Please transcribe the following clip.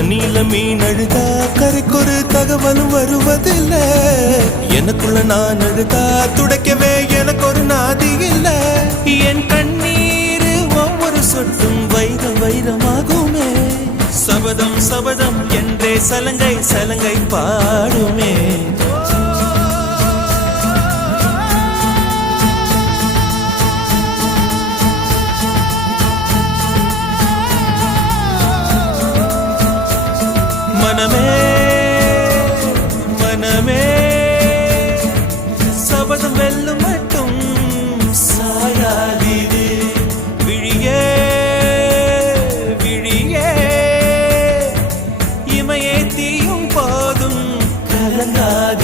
தண்ணியில மீன் அழுதா கரைக்கொரு தகவலும் வருவதில்லை. எனக்குள்ள நான் அழுதா துடைக்கவே எனக்கு ஒரு நாதி இல்லை. என் கண்ணீர் ஒவ்வொரு சொட்டும் வைரம் வைரமாகுமே. சபதம் சபதம் என்றே சலங்கை சலங்கை பாடுமே. மனமே மனமே சபதம் வெல்லும் மட்டும் சாயாதீது. விழியே விழியே இமையே தீயும் போதும் கலங்காது.